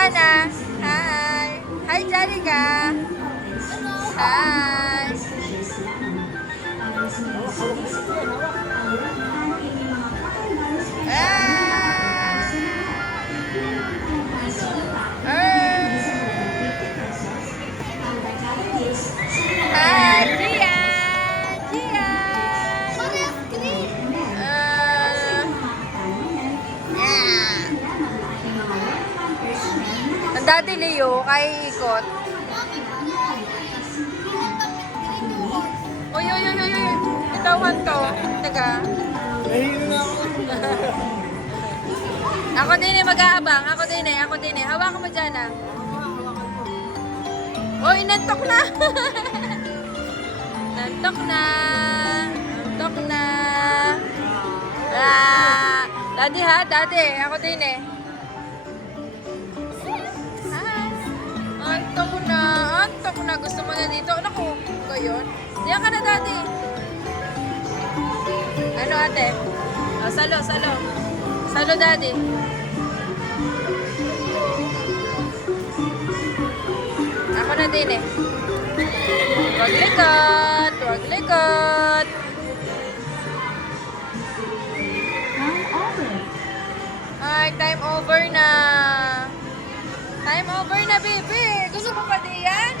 Jana. Hi. Hi, Janica. Hi. Hi, Gian. Gian. Ang Daddy Leo, kaya ikot. Uy, uy, uy, uy, uy. Itawan to. Teka. Nahihilo na ako. Ako din eh, mag-aabang. Ako din eh, ako din eh. Hawakan mo dyan ah. Oh, inantok na. Nantok na. Nantok na. Ah, Daddy ha, Daddy. Ako din eh. Antok na. Antok na. Gusto mo na dito. Naku, ko yun. Diyan ka na, Daddy. Ano ate? Oh, salo, salo. Salo, Daddy. Ako na din eh. Huwag likot. Huwag likot. Ay, time over na. Time over na, baby. Gusto mo pa di yan?